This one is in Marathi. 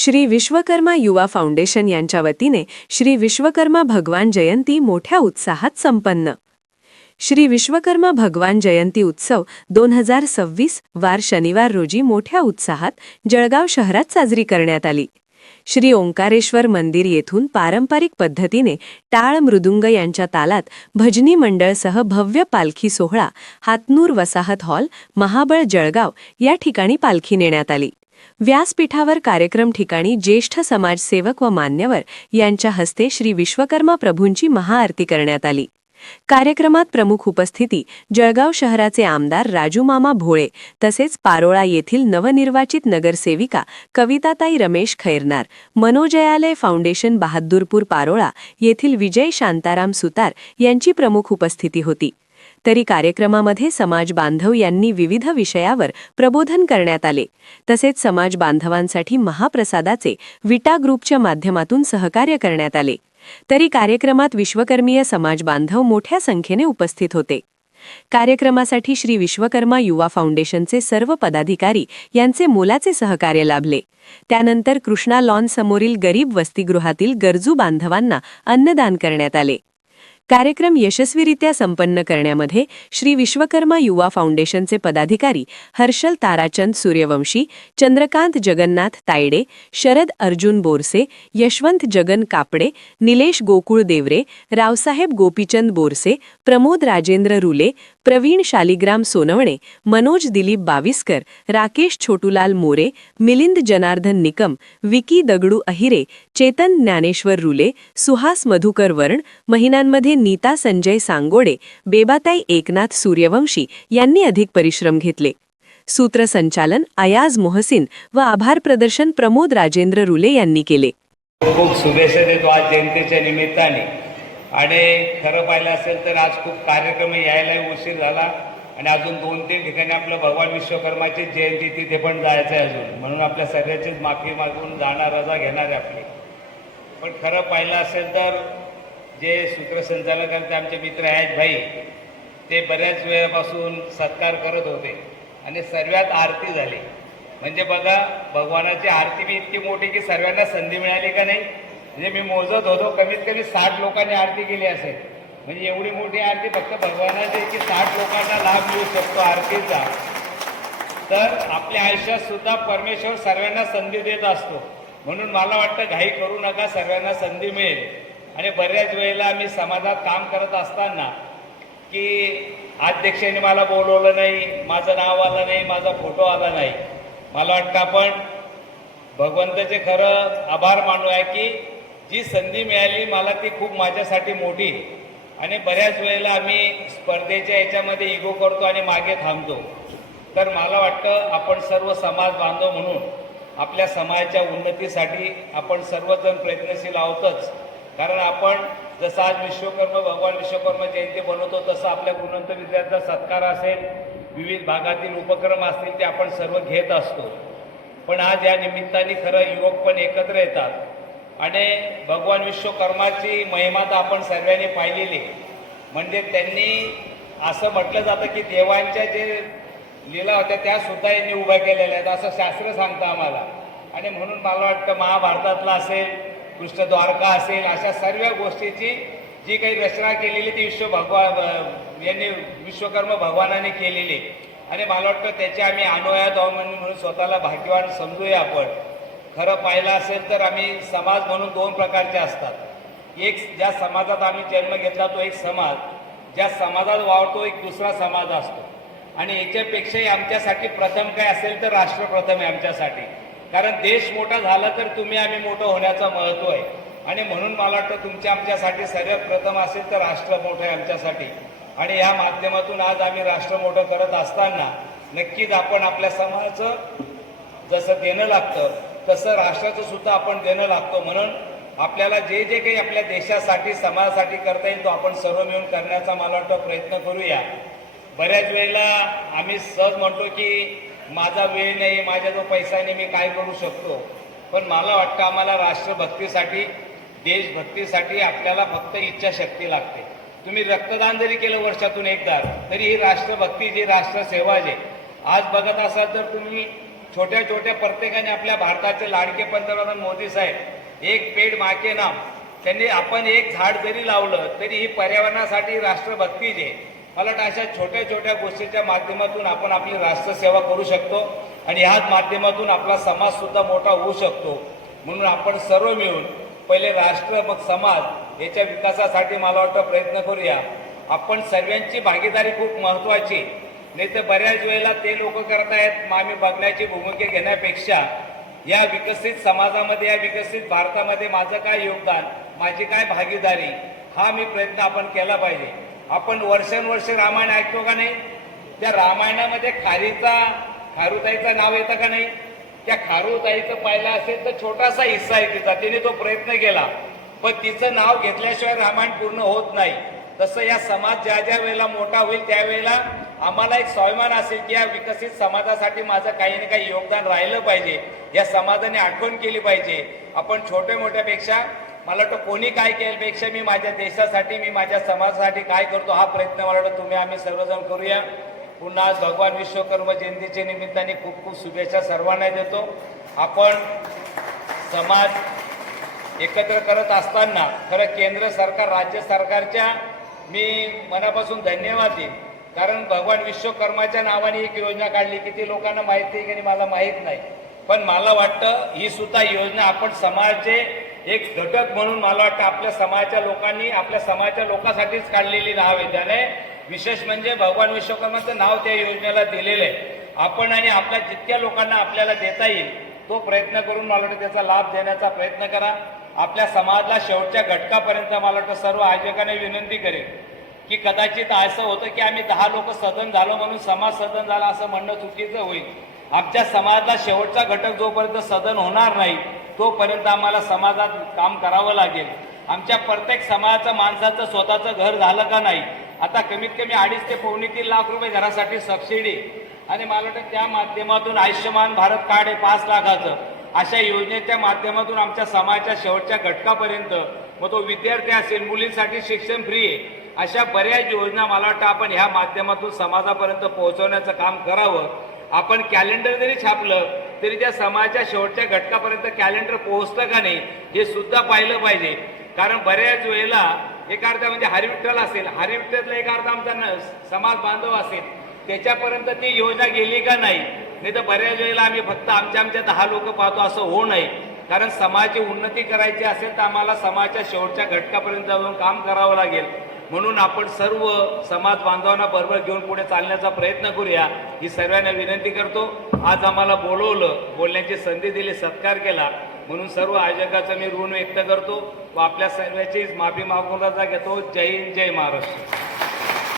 श्री विश्वकर्मा युवा फाउंडेशन यांच्या वतीने श्री विश्वकर्मा भगवान जयंती मोठ्या उत्साहात संपन्न। श्री विश्वकर्मा भगवान जयंती उत्सव 2026 वार शनिवार रोजी मोठ्या उत्साहात जळगाव शहरात साजरी करण्यात आली। श्री ओंकारेश्वर मंदिर येथून पारंपरिक पद्धतीने टाळ मृदुंग यांच्या तालात भजनी मंडळसह भव्य पालखी सोहळा हातनूर वसाहत हॉल महाबळ जळगाव या ठिकाणी पालखी नेण्यात आली। व्यासपीठावर कार्यक्रम ठिकाणी ज्येष्ठ समाजसेवक व मान्यवर यांच्या हस्ते श्री विश्वकर्मा प्रभूंची महाआरती करण्यात आली। कार्यक्रमात प्रमुख उपस्थिती जळगाव शहराचे आमदार राजूमामा भोळे तसेच पारोळा येथील नवनिर्वाचित नगरसेविका कविताताई रमेश खैरनार, मनोजयालय फाउंडेशन बहादूरपूर पारोळा येथील विजय शांताराम सुतार यांची प्रमुख उपस्थिती होती। तरी कार्यक्रमामध्ये समाज बांधव यांनी विविध विषयावर प्रबोधन करण्यात आले। तसेच समाज बांधवांसाठी महाप्रसादाचे विटा ग्रुपच्या माध्यमातून सहकार्य करण्यात आले। तरी कार्यक्रमात विश्वकर्मीय समाज बांधव मोठ्या संख्येने उपस्थित होते। कार्यक्रमासाठी श्री विश्वकर्मा युवा फाउंडेशनचे सर्व पदाधिकारी यांचे मोलाचे सहकार्य लाभले। त्यानंतर कृष्णा लॉन समोरील गरीब वसतिगृहातील गरजू बांधवांना अन्नदान करण्यात आले। कार्यक्रम यशस्वीरित्या संपन्न करण्यामध्ये श्री विश्वकर्मा युवा फाउंडेशनचे पदाधिकारी हर्षल ताराचंद सूर्यवंशी, चंद्रकांत जगन्नाथ तायडे, शरद अर्जुन बोरसे, यशवंत जगन कापडे, निलेश गोकुळ देवरे, रावसाहेब गोपीचंद बोरसे, प्रमोद राजेंद्र रुले, प्रवीण शालिग्राम सोनवणे, मनोज दिलीप बाविस्कर, राकेश छोटूलाल मोरे, मिलिंद जनार्दन निकम, विकी दगडू अहिरे, चेतन ज्ञानेश्वर रुले, सुहास मधुकर वर्ण, महिलांमध्ये नीता संजय सांगोडे, बेबाताई एकनाथ सूर्यवंशी यांनी अधिक परिश्रम घेतले। सूत्रसंचालन अयाज मोहसिन व आभार प्रदर्शन प्रमोद राजेंद्र रुले यांनी केले। खूप शुभेच्छा देतो आज जयंतीच्या निमित्ताने। आणि खरं पाहिलं असेल तर आज खूप कार्यक्रम यायला उशीर झाला आणि अजून 2-3 ठिकाणी आपलं भगवान विश्वकर्माची जयंती तिथे पण जायचं आहे अजून, म्हणून आपल्या सगळ्याचीच माफी मागून जाणार, रजा घेणार आहे आपली। पण खरं पाहिलं असेल तर जे सूत्रसंचालकांचे आमचे मित्र आहेत भाई, ते बऱ्याच वेळापासून सत्कार करत होते आणि सर्वात आरती झाली। म्हणजे बघा, भगवानाची आरती बी इतकी मोठी की सर्वांना संधी मिळाली का नाही। म्हणजे मी मोजत होतो, कमीत कमी 60 लोकांनी आरती केली असेल। म्हणजे एवढी मोठी आरती फक्त भगवानाची की 60 लोकांना लाभ मिळू शकतो आरतीचा। तर आपल्या आयुष्यात सुद्धा परमेश्वर सर्वांना संधी देत असतो, म्हणून मला वाटतं घाई करू नका, सर्वांना संधी मिळेल। आणि बऱ्याच वेळेला मी समाजात काम करत असताना की अध्यक्षांनी मला बोलवलं नाही, माझं नाव आलं नाही, माझा फोटो आला नाही, मला वाटतं आपण भगवंताचे खरं आभार मानूया की जी संधी मिळाली मला ती खूप माझ्यासाठी मोठी। आणि बऱ्याच वेळेला आम्ही स्पर्धेच्या याच्यामध्ये इगो करतो आणि मागे थांबतो। तर मला वाटतं आपण सर्व समाज बांधव म्हणून आपल्या समाजाच्या उन्नतीसाठी आपण सर्वजण प्रयत्नशील आहोतच। कारण आपण जसं आज भगवान विश्वकर्मा जयंती बनवतो, तसं आपल्या गुणवंत विद्यार्थ्यांचा सत्कार असेल, विविध भागातील उपक्रम असतील, ते आपण सर्व घेत असतो। पण आज या निमित्ताने खरं युवक पण एकत्र येतात आणि भगवान विश्वकर्माची महिमा तर आपण सर्वांनी पाहिलेली। म्हणजे त्यांनी असं म्हटलं जातं की देवांच्या जे लीला होत्या त्या सुद्धा यांनी उभ्या केलेल्या आहेत, असं शास्त्र सांगतं आम्हाला। आणि म्हणून मला वाटतं महाभारतातला असेल, कृष्ण द्वारका असेल, अशा सर्व गोष्टीची जी काही रचना केलेली ती यांनी विश्वकर्मा भगवानाने केलेली। आणि मला वाटतं त्याचे आम्ही अनुयायी आहोत म्हणून स्वतःला भाग्यवान समजूया आपण। खरं पाहिलं असेल तर आम्ही समाज म्हणून 2 प्रकारचे असतात। एक, ज्या समाजात आम्ही जन्म घेतला तो एक समाज, ज्या समाजात वावरतो एक दुसरा समाज असतो। आणि याच्यापेक्षाही आमच्यासाठी प्रथम काय असेल तर राष्ट्र प्रथम आहे आमच्यासाठी। कारण देश मोठा झाला तर तुम्ही आम्ही मोठं होण्याचं महत्त्व आहे। आणि म्हणून मला वाटतं आमच्यासाठी सर्वात प्रथम असेल तर राष्ट्र मोठं आहे आमच्यासाठी। आणि या माध्यमातून आज आम्ही राष्ट्र मोठं करत असताना नक्कीच आपण आपल्या समाजाचं जसं देणं लागतं तसं राष्ट्राचं सुद्धा आपण देणं लागतो। म्हणून आपल्याला जे जे काही आपल्या देशासाठी समाजासाठी करता येईल तो आपण सर्व मिळून करण्याचा मला वाटतं प्रयत्न करूया। बऱ्याच वेळेला आम्ही सहज म्हणतो की माझा वेळ नाही, माझ्याजवळ पैसा नाही, मी काय करू शकतो। पण मला वाटतं आम्हाला राष्ट्रभक्तीसाठी, देशभक्तीसाठी आपल्याला फक्त इच्छाशक्ती लागते। तुम्ही रक्तदान जरी केलं वर्षातून एकदा तरी ही राष्ट्रभक्ती, जी राष्ट्रसेवा जे आज बघत असाल तर तुम्ही छोट्या छोट्या प्रत्येकाने आपल्या भारताचे लाडके पंतप्रधान मोदी साहेब एक पेड माँ के नाम, त्यांनी आपण एक झाड जरी लावलं तरी ही पर्यावरणासाठी राष्ट्रभक्तीच आहे. मला वाटतं अशा छोट्या छोट्या गोष्टीच्या माध्यमातून आपण आपली राष्ट्रसेवा करू शकतो आणि ह्याच माध्यमातून आपला समाज सुद्धा मोठा होऊ शकतो. म्हणून आपण सर्व मिळून पहिले राष्ट्र मग समाज याच्या विकासासाठी मला वाटतं प्रयत्न करूया. आपण सर्वांची भागीदारी खूप महत्त्वाची. नाही तर बऱ्याच वेळेला ते लोक करत आहेत आम्ही बघण्याची भूमिका घेण्यापेक्षा या विकसित समाजामध्ये, या विकसित भारतामध्ये माझं काय योगदान, माझी काय भागीदारी, हा मी प्रयत्न आपण केला पाहिजे. आपण वर्षानुवर्ष रामायण ऐकतो का नाही? त्या रामायणामध्ये खारुताईचं नाव येतं का नाही? त्या खारुताईचं पाहिलं असेल तर छोटासा हिस्सा आहे तिचा, तिने तो प्रयत्न केला, पण तिचं नाव घेतल्याशिवाय रामायण पूर्ण होत नाही. तसं या समाज ज्या ज्या वेळेला मोठा होईल त्यावेळेला आम्हाला एक स्वाभिमान असेल की या विकसित समाजासाठी माझं काही ना काही योगदान राहिलं पाहिजे. या समाजाने आठवण केली पाहिजे. आपण छोट्या मोठ्यापेक्षा मला वाटतं कोणी काय केल्यापेक्षा मी माझ्या देशासाठी, मी माझ्या समाजासाठी काय करतो हा प्रयत्न मला वाटतं आम्ही सर्वजण करूया. पुन्हा आज भगवान विश्वकर्मा जयंतीच्या निमित्ताने खूप खूप शुभेच्छा सर्वांना देतो. आपण समाज एकत्र करत असताना खरं केंद्र सरकार, राज्य सरकारच्या मी मनापासून धन्यवाद देईन. कारण भगवान विश्वकर्माच्या नावाने एक योजना काढली, किती लोकांना माहिती आहे की मला माहीत नाही, पण मला वाटतं ही सुद्धा योजना आपण समाजाचे एक घटक म्हणून मला वाटतं आपल्या समाजाच्या लोकांनी, आपल्या समाजाच्या लोकांसाठीच काढलेली नाव आहे. त्याने विशेष म्हणजे भगवान विश्वकर्माचं नाव त्या योजनेला दिलेलं आहे. आपण आणि आपल्या जितक्या लोकांना आपल्याला देता येईल तो प्रयत्न करून मला वाटतं त्याचा लाभ देण्याचा प्रयत्न करा. आपल्या समाजाला शेवटच्या घटकापर्यंत मला वाटतं सर्व आयोजकांना विनंती करेन की कदाचित असं होतं की आम्ही 10 लोक सदन झालो म्हणून समाज सदन झाला असं म्हणणं चुकीचं होईल. आमच्या समाजाला शेवटचा घटक जोपर्यंत सदन होणार नाही तोपर्यंत आम्हाला समाजात काम करावं लागेल. आमच्या प्रत्येक समाजाचं माणसाचं स्वतःचं घर झालं का नाही? आता कमीत कमी 2.5 ते 3.25 लाख रुपये घरासाठी सबसिडी आणि मला वाटतं त्या माध्यमातून आयुष्यमान भारत कार्ड आहे 5 लाखाचं. अशा योजनेच्या माध्यमातून आमच्या समाजाच्या शेवटच्या घटकापर्यंत, मग तो विद्यार्थी असेल, मुलींसाठी शिक्षण फ्री आहे, अशा बऱ्याच योजना मला वाटतं आपण ह्या माध्यमातून समाजापर्यंत पोहोचवण्याचं काम करावं. आपण कॅलेंडर जरी छापलं तरी त्या समाजाच्या शेवटच्या घटकापर्यंत कॅलेंडर पोहोचतं का नाही हे सुद्धा पाहिलं पाहिजे. कारण बऱ्याच वेळेला एक अर्धा म्हणजे हरिविठ्ठल असेल, हरिविठ्ठलला एक अर्धा आमचा समाज बांधव असेल, त्याच्यापर्यंत ती योजना गेली का नाही? नाही तर बऱ्याच वेळेला आम्ही फक्त आमच्या 10 लोक पाहतो, असं होऊ नये. कारण समाजाची उन्नती करायची असेल तर आम्हाला समाजाच्या शेवटच्या घटकापर्यंत जाऊन काम करावं लागेल. म्हणून आपण सर्व समाज बांधवांना बरोबर घेऊन पुढे चालण्याचा प्रयत्न करूया ही सर्वांना विनंती करतो. आज आम्हाला बोलवलं, बोलण्याची संधी दिली, सत्कार केला म्हणून सर्व आयोजकाचं मी ऋण व्यक्त करतो व आपल्या सर्वांची माफी मागून घेतो. जय हिंद, जय महाराष्ट्र.